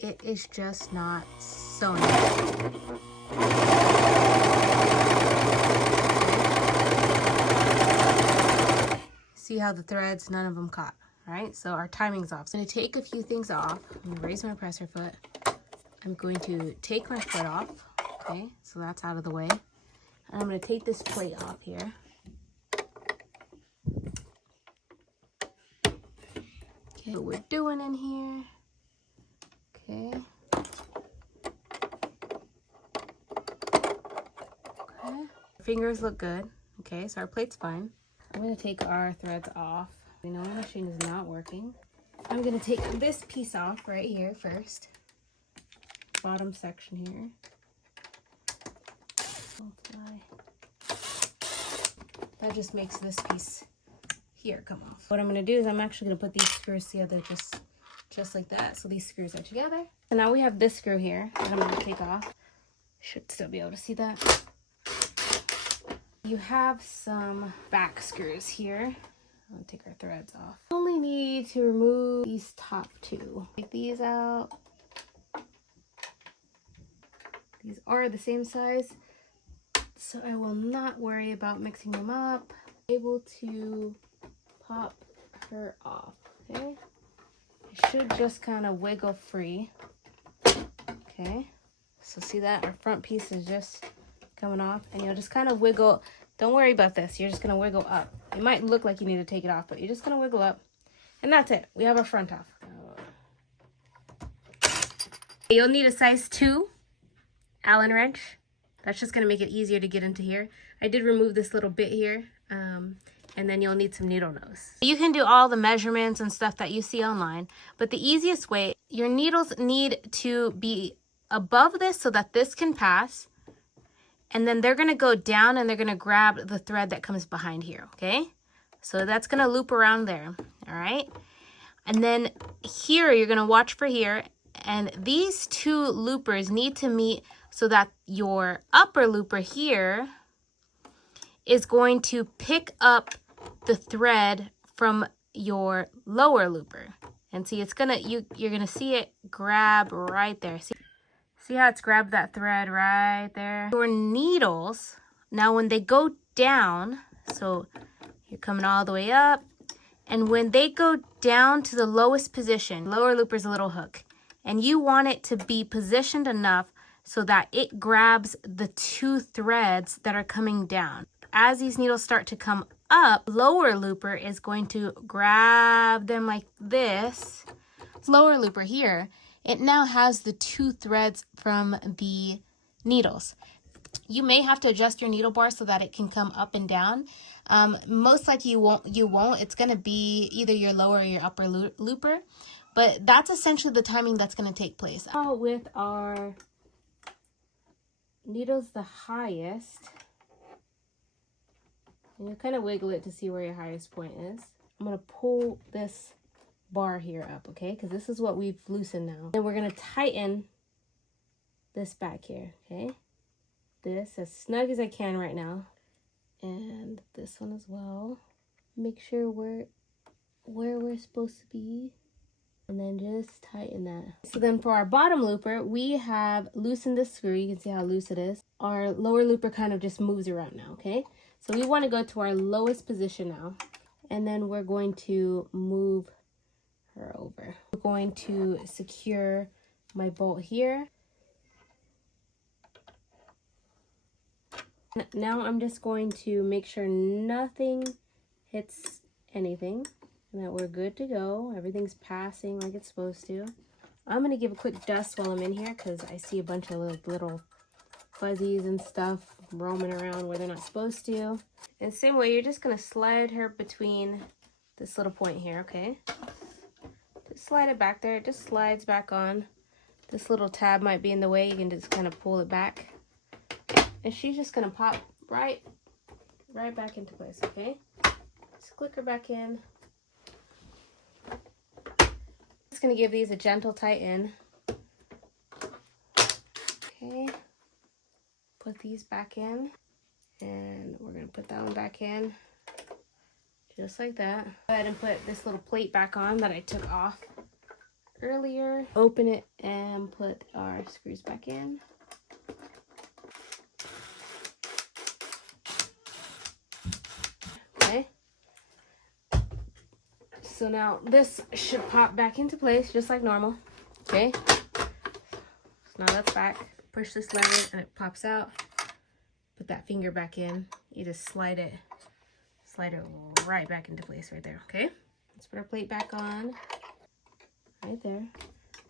it is just not sewing. See how the threads, none of them caught, right? So our timing's off. So I'm gonna take a few things off. I'm gonna raise my presser foot. I'm going to take my foot off, okay? So that's out of the way. And I'm gonna take this plate off here. Okay, what we're doing in here, okay. Okay, fingers look good, okay, so our plate's fine. I'm gonna take our threads off. We know our machine is not working. I'm gonna take this piece off right here first. Bottom section here. That just makes this piece here come off. What I'm gonna do is I'm actually gonna put these screws together just like that. So these screws are together. So now we have this screw here that I'm gonna take off. Should still be able to see that. You have some back screws here. I'm gonna take our threads off. Only need to remove these top two. Take these out. These are the same size, so I will not worry about mixing them up. Able to pop her off, okay? It should just kind of wiggle free. Okay, so see that? Our front piece is just coming off, and you'll just kind of wiggle. Don't worry about this. You're just going to wiggle up. It might look like you need to take it off, but you're just going to wiggle up. And that's it. We have our front off. You'll need a size 2 Allen wrench. That's just going to make it easier to get into here. I did remove this little bit here. And then you'll need some needle nose. You can do all the measurements and stuff that you see online, but the easiest way, your needles need to be above this so that this can pass. And then they're gonna go down and they're gonna grab the thread that comes behind here, okay? So that's gonna loop around there, all right? And then here, you're gonna watch for here, and these two loopers need to meet so that your upper looper here is going to pick up the thread from your lower looper. And see, it's gonna, you're gonna see it grab right there. See how it's grabbed that thread right there? Your needles, now when they go down, so you're coming all the way up, and when they go down to the lowest position, lower looper's a little hook, and you want it to be positioned enough so that it grabs the two threads that are coming down. As these needles start to come up, lower looper is going to grab them like this. Lower looper here, it now has the two threads from the needles. You may have to adjust your needle bar so that it can come up and down. Most likely you won't. It's going to be either your lower or your upper looper. But that's essentially the timing that's going to take place. Now with our needles the highest, and you kind of wiggle it to see where your highest point is. I'm going to pull this bar here up, okay? Because this is what we've loosened now. Then we're going to tighten this back here, okay? This as snug as I can right now. And this one as well. Make sure we're where we're supposed to be. And then just tighten that. So then for our bottom looper, we have loosened the screw. You can see how loose it is. Our lower looper kind of just moves around now, okay? So we want to go to our lowest position now. And then we're going to move her over. We're going to secure my bolt here. Now I'm just going to make sure nothing hits anything and that we're good to go. Everything's passing like it's supposed to. I'm going to give a quick dust while I'm in here because I see a bunch of little fuzzies and stuff roaming around where they're not supposed to. And same way, you're just going to slide her between this little point here, okay? Just slide it back there. It just slides back on. This little tab might be in the way. You can just kind of pull it back. And she's just going to pop right back into place, okay? Just click her back in. Just going to give these a gentle tighten. Okay. Put these back in. And we're going to put that one back in. Just like that. Go ahead and put this little plate back on that I took off earlier. Open it and put our screws back in. Okay. So now this should pop back into place just like normal. Okay. So now that's back. Push this lever and it pops out. Put that finger back in. You just slide it right back into place right there. Okay. Let's put our plate back on. Right there.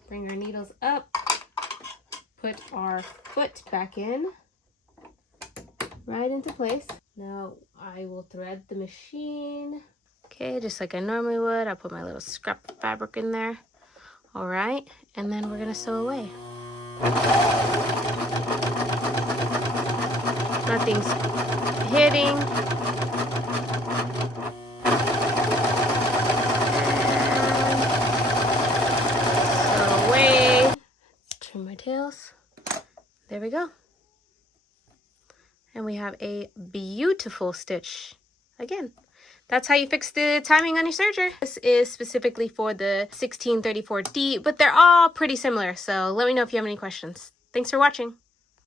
Bring our needles up. Put our foot back in. Right into place. Now I will thread the machine. Okay, just like I normally would. I'll put my little scrap fabric in there. All right, and then we're gonna sew away. Nothing's hitting. Sew away. Trim my tails. There we go. And we have a beautiful stitch. Again, that's how you fix the timing on your serger. This is specifically for the 1634D, but they're all pretty similar. So let me know if you have any questions. Thanks for watching.